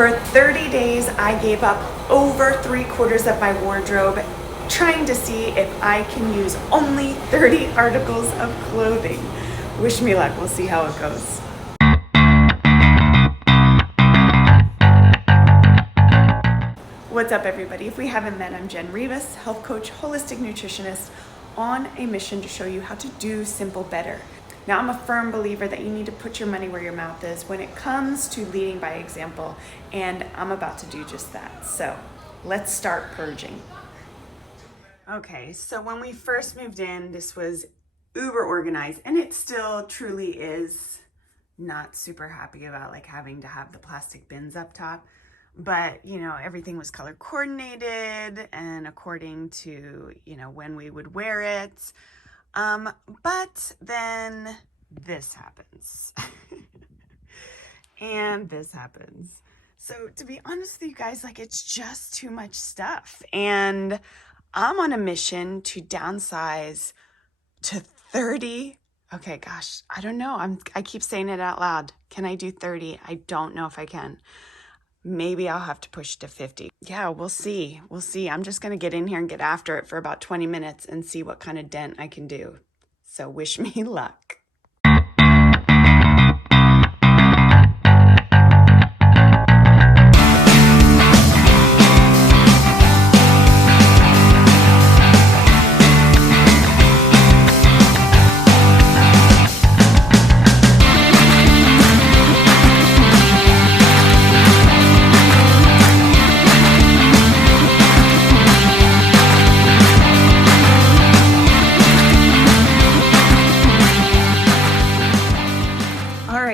For 30 days, I gave up over 3/4 of my wardrobe, trying to see if I can use only 30 articles of clothing. Wish me luck, we'll see how it goes. What's up, everybody? If we haven't met, I'm Jen Rivas, health coach, holistic nutritionist, on a mission to show you how to do simple better. Now, I'm a firm believer that you need to put your money where your mouth is when it comes to leading by example, and I'm about to do just that. So let's start purging. Okay, so when we first moved in, this was uber organized, and it still truly is. Not super happy about like having to have the plastic bins up top, but you know, everything was color coordinated and according to, you know, when we would wear it. But then this happens and this happens. So to be honest with you guys, like, it's just too much stuff, and I'm on a mission to downsize to 30. Okay, gosh, I don't know. I keep saying it out loud. Can I do 30? I don't know if I can. Maybe I'll have to push to 50. Yeah, we'll see. We'll see. I'm just going to get in here and get after it for about 20 minutes and see what kind of dent I can do. So wish me luck.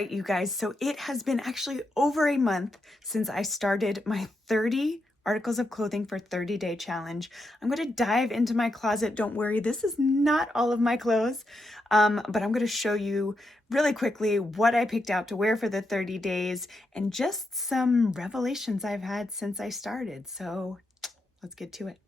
You guys, so it has been actually over a month since I started my 30 articles of clothing for 30-day challenge. I'm going to dive into my closet. Don't worry, this is not all of my clothes, but I'm going to show you really quickly what I picked out to wear for the 30 days and just some revelations I've had since I started. So let's get to it.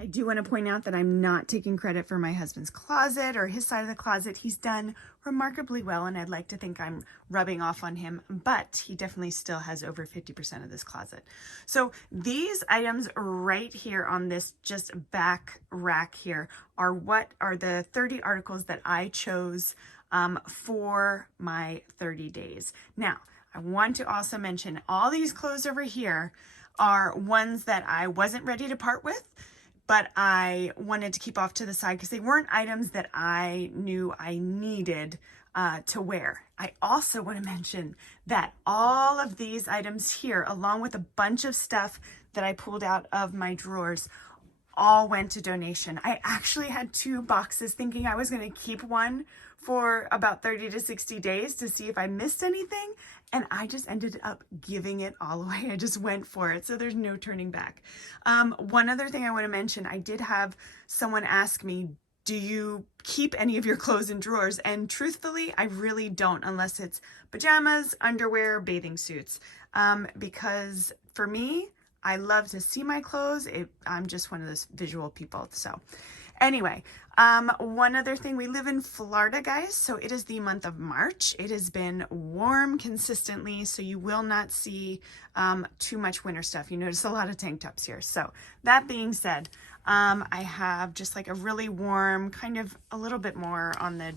I do want to point out that I'm not taking credit for my husband's closet or his side of the closet. He's done remarkably well, and I'd like to think I'm rubbing off on him, but he definitely still has over 50% of this closet. So these items right here on this just back rack here are what are the 30 articles that I chose for my 30 days. Now, I want to also mention all these clothes over here are ones that I wasn't ready to part with, but I wanted to keep off to the side because they weren't items that I knew I needed to wear. I also want to mention that all of these items here, along with a bunch of stuff that I pulled out of my drawers, all went to donation. I actually had 2 boxes thinking I was going to keep one for about 30 to 60 days to see if I missed anything, and I just ended up giving it all away. I just went for it, so there's no turning back. One other thing I want to mention, I did have someone ask me, do you keep any of your clothes in drawers? And truthfully, I really don't, unless it's pajamas, underwear, bathing suits, because for me, I love to see my clothes. I'm just one of those visual people. So anyway, one other thing, we live in Florida, guys. So it is the month of March. It has been warm consistently, so you will not see too much winter stuff. You notice a lot of tank tops here. So that being said, I have just like a really warm, kind of a little bit more on the,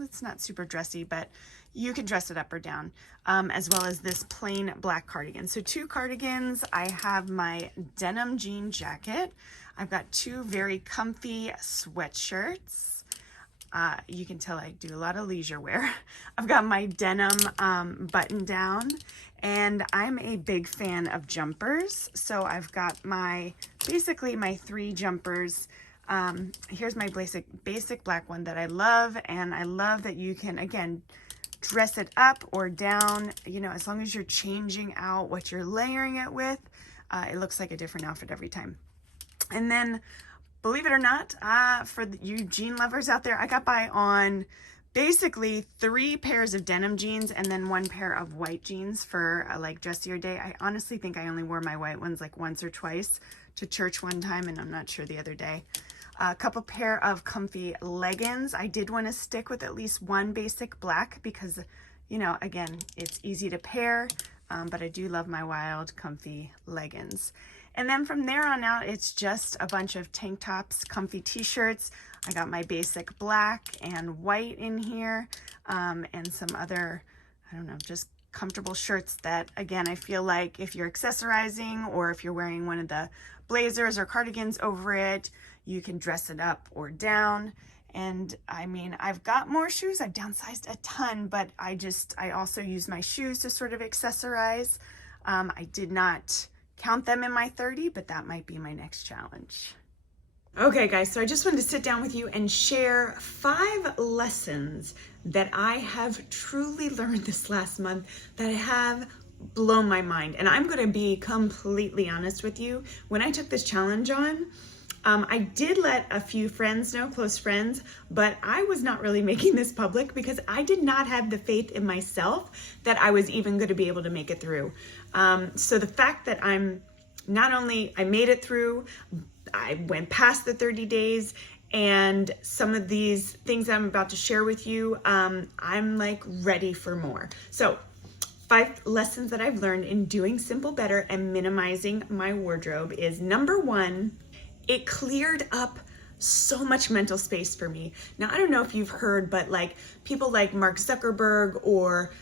it's not super dressy, but you can dress it up or down, as well as this plain black cardigan. So 2 cardigans. I have my denim jean jacket. I've got 2 very comfy sweatshirts. You can tell I do a lot of leisure wear. I've got my denim button down, and I'm a big fan of jumpers. So I've got basically my 3 jumpers. Here's my basic black one that I love, and I love that you can, again, dress it up or down, you know, as long as you're changing out what you're layering it with. It looks like a different outfit every time. And then, believe it or not, for you jean lovers out there, I got by on basically 3 pairs of denim jeans and then 1 pair of white jeans for a like dressier day. I honestly think I only wore my white ones like once or twice to church one time, and I'm not sure the other day. A couple pair of comfy leggings. I did want to stick with at least 1 basic black because, you know, again, it's easy to pair. but I do love my wild, comfy leggings. And then from there on out, it's just a bunch of tank tops, comfy t-shirts. I got my basic black and white in here, and some other, I don't know, just comfortable shirts that, again, I feel like if you're accessorizing or if you're wearing one of the blazers or cardigans over it, you can dress it up or down. And I mean, I've got more shoes. I've downsized a ton, but I also use my shoes to sort of accessorize. I did not count them in my 30, but that might be my next challenge. Okay guys, so I just wanted to sit down with you and share 5 lessons that I have truly learned this last month that have blown my mind. And I'm gonna be completely honest with you. When I took this challenge on, I did let a few friends know, close friends, but I was not really making this public because I did not have the faith in myself that I was even going to be able to make it through. So the fact that I made it through, I went past the 30 days, and some of these things I'm about to share with you, I'm like ready for more. So 5 lessons that I've learned in doing simple better and minimizing my wardrobe is: number 1, it cleared up so much mental space for me. Now, I don't know if you've heard, but like people like Mark Zuckerberg or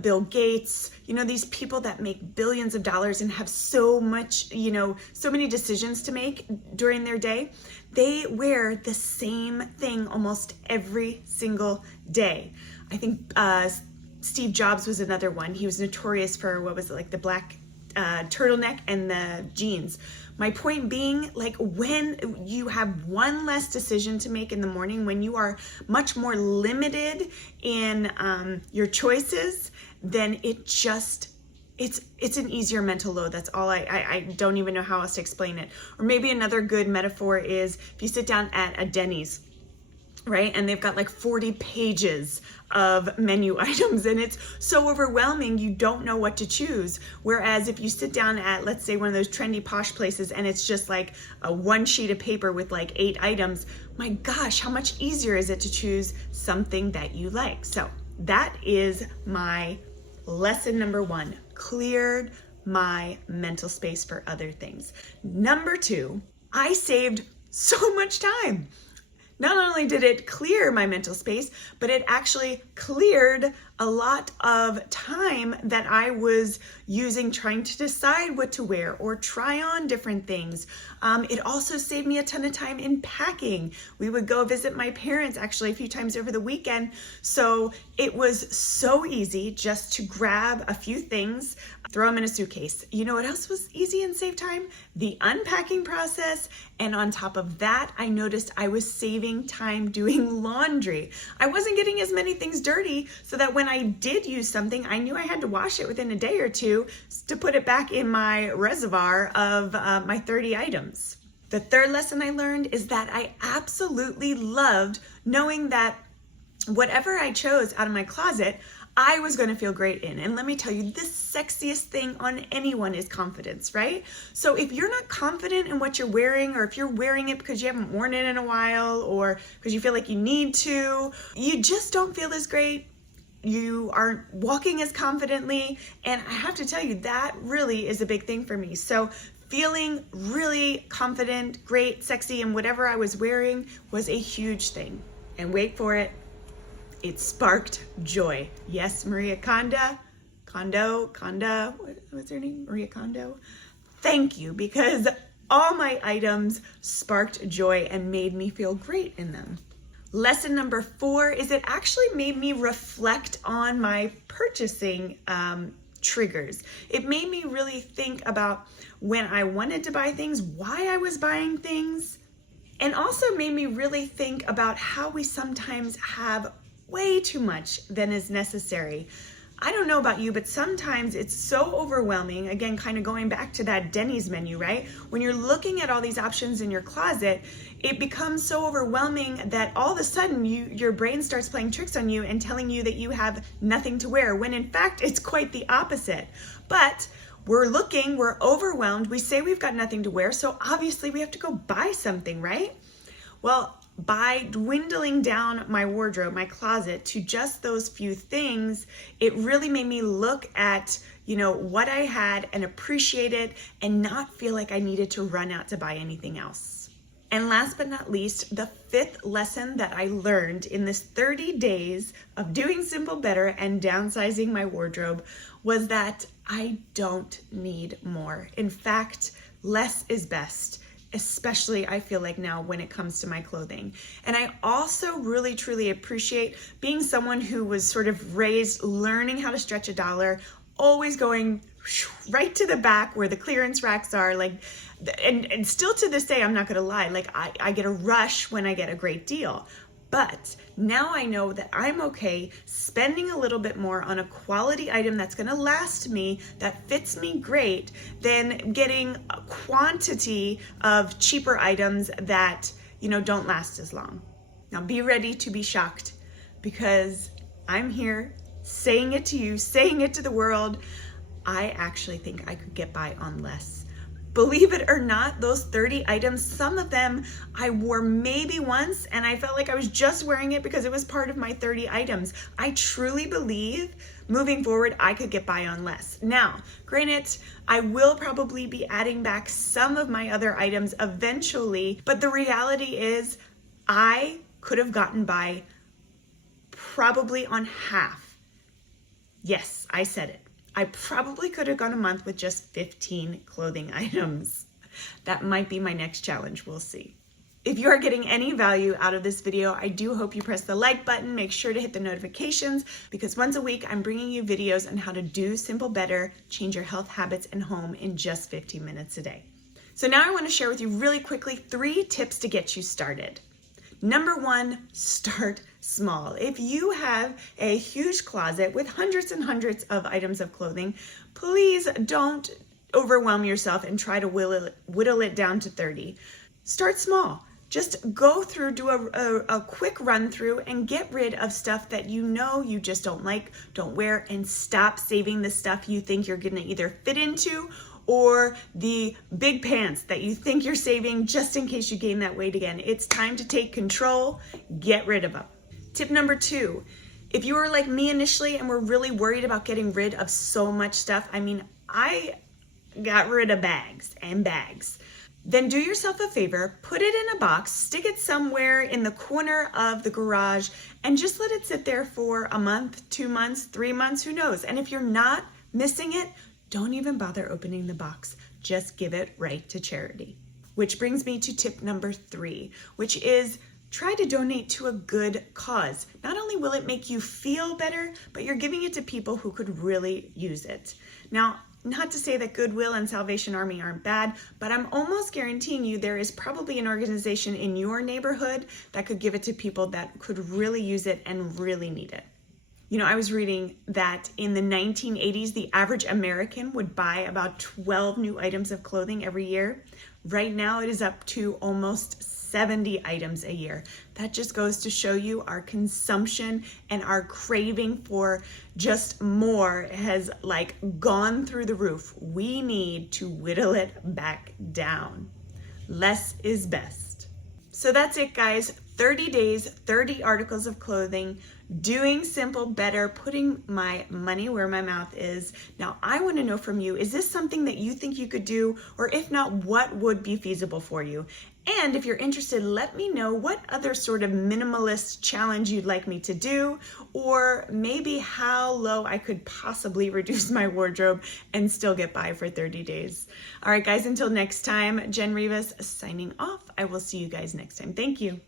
Bill Gates, you know, these people that make billions of dollars and have so much, you know, so many decisions to make during their day, they wear the same thing almost every single day. I think Steve Jobs was another one. He was notorious for, what was it, like the black turtleneck and the jeans. My point being, like, when you have one less decision to make in the morning, when you are much more limited in your choices, then it's an easier mental load. That's all. I don't even know how else to explain it. Or maybe another good metaphor is if you sit down at a Denny's, right? And they've got like 40 pages of menu items, and it's so overwhelming, you don't know what to choose. Whereas if you sit down at, let's say, one of those trendy posh places and it's just like a 1 sheet of paper with like 8 items, my gosh, how much easier is it to choose something that you like? So that is my lesson number 1, cleared my mental space for other things. Number 2, I saved so much time. Not only did it clear my mental space, but it actually cleared a lot of time that I was using trying to decide what to wear or try on different things. It also saved me a ton of time in packing. We would go visit my parents actually a few times over the weekend. So it was so easy just to grab a few things, throw them in a suitcase. You know what else was easy and saved time? The unpacking process. And on top of that, I noticed I was saving time doing laundry. I wasn't getting as many things dirty, so that when I did use something, I knew I had to wash it within a day or two to put it back in my reservoir of my 30 items. The third lesson I learned is that I absolutely loved knowing that whatever I chose out of my closet, I was going to feel great in. And let me tell you, the sexiest thing on anyone is confidence, right? So if you're not confident in what you're wearing, or if you're wearing it because you haven't worn it in a while, or because you feel like you need to, you just don't feel as great. You aren't walking as confidently. And I have to tell you, that really is a big thing for me. So feeling really confident, great, sexy in whatever I was wearing was a huge thing. And wait for it. It sparked joy. Yes, Maria Kondo, what's her name? Maria Kondo. Thank you, because all my items sparked joy and made me feel great in them. Lesson number 4 is it actually made me reflect on my purchasing triggers. It made me really think about when I wanted to buy things, why I was buying things, and also made me really think about how we sometimes have way too much than is necessary. I don't know about you, but sometimes it's so overwhelming. Again, kind of going back to that Denny's menu, right? When you're looking at all these options in your closet, it becomes so overwhelming that all of a sudden your brain starts playing tricks on you and telling you that you have nothing to wear, when in fact it's quite the opposite. But we're overwhelmed, we say we've got nothing to wear, so obviously we have to go buy something, right? Well, by dwindling down my wardrobe, my closet, to just those few things, it really made me look at, what I had and appreciate it and not feel like I needed to run out to buy anything else. And last but not least, the fifth lesson that I learned in this 30 days of doing simple better and downsizing my wardrobe was that I don't need more. In fact, less is best, especially I feel like now when it comes to my clothing. And I also really truly appreciate being someone who was sort of raised learning how to stretch a dollar, always going right to the back where the clearance racks are, and still to this day, I'm not gonna lie, I get a rush when I get a great deal. But now I know that I'm okay spending a little bit more on a quality item that's gonna last me, that fits me great, than getting a quantity of cheaper items that, don't last as long. Now be ready to be shocked, because I'm here saying it to you, saying it to the world. I actually think I could get by on less. Believe it or not, those 30 items, some of them I wore maybe once and I felt like I was just wearing it because it was part of my 30 items. I truly believe moving forward, I could get by on less. Now, granted, I will probably be adding back some of my other items eventually, but the reality is I could have gotten by probably on half. Yes, I said it. I probably could have gone a month with just 15 clothing items. That might be my next challenge, we'll see. If you are getting any value out of this video, I do hope you press the like button. Make sure to hit the notifications, because once a week I'm bringing you videos on how to do simple better, change your health habits and home in just 15 minutes a day. So now I want to share with you really quickly 3 tips to get you started. Number 1, start small. If you have a huge closet with hundreds and hundreds of items of clothing, please don't overwhelm yourself and try to whittle it down to 30. Start small. Just go through, do a quick run through and get rid of stuff that you just don't like, don't wear, and stop saving the stuff you think you're gonna either fit into or the big pants that you think you're saving just in case you gain that weight again. It's time to take control, get rid of them. Tip number 2, if you were like me initially and were really worried about getting rid of so much stuff, I got rid of bags and bags. Then do yourself a favor, put it in a box, stick it somewhere in the corner of the garage, and just let it sit there for a month, 2 months, 3 months, who knows? And if you're not missing it, don't even bother opening the box. Just give it right to charity. Which brings me to tip number 3, which is try to donate to a good cause. Not only will it make you feel better, but you're giving it to people who could really use it. Now, not to say that Goodwill and Salvation Army aren't bad, but I'm almost guaranteeing you there is probably an organization in your neighborhood that could give it to people that could really use it and really need it. I was reading that in the 1980s, the average American would buy about 12 new items of clothing every year. Right now, it is up to almost 70 items a year. That just goes to show you our consumption and our craving for just more has gone through the roof. We need to whittle it back down. Less is best. So that's it, guys. 30 days, 30 articles of clothing, doing simple better, putting my money where my mouth is. Now, I want to know from you, is this something that you think you could do? Or if not, what would be feasible for you? And if you're interested, let me know what other sort of minimalist challenge you'd like me to do, or maybe how low I could possibly reduce my wardrobe and still get by for 30 days. All right, guys, until next time, Jen Rivas signing off. I will see you guys next time. Thank you.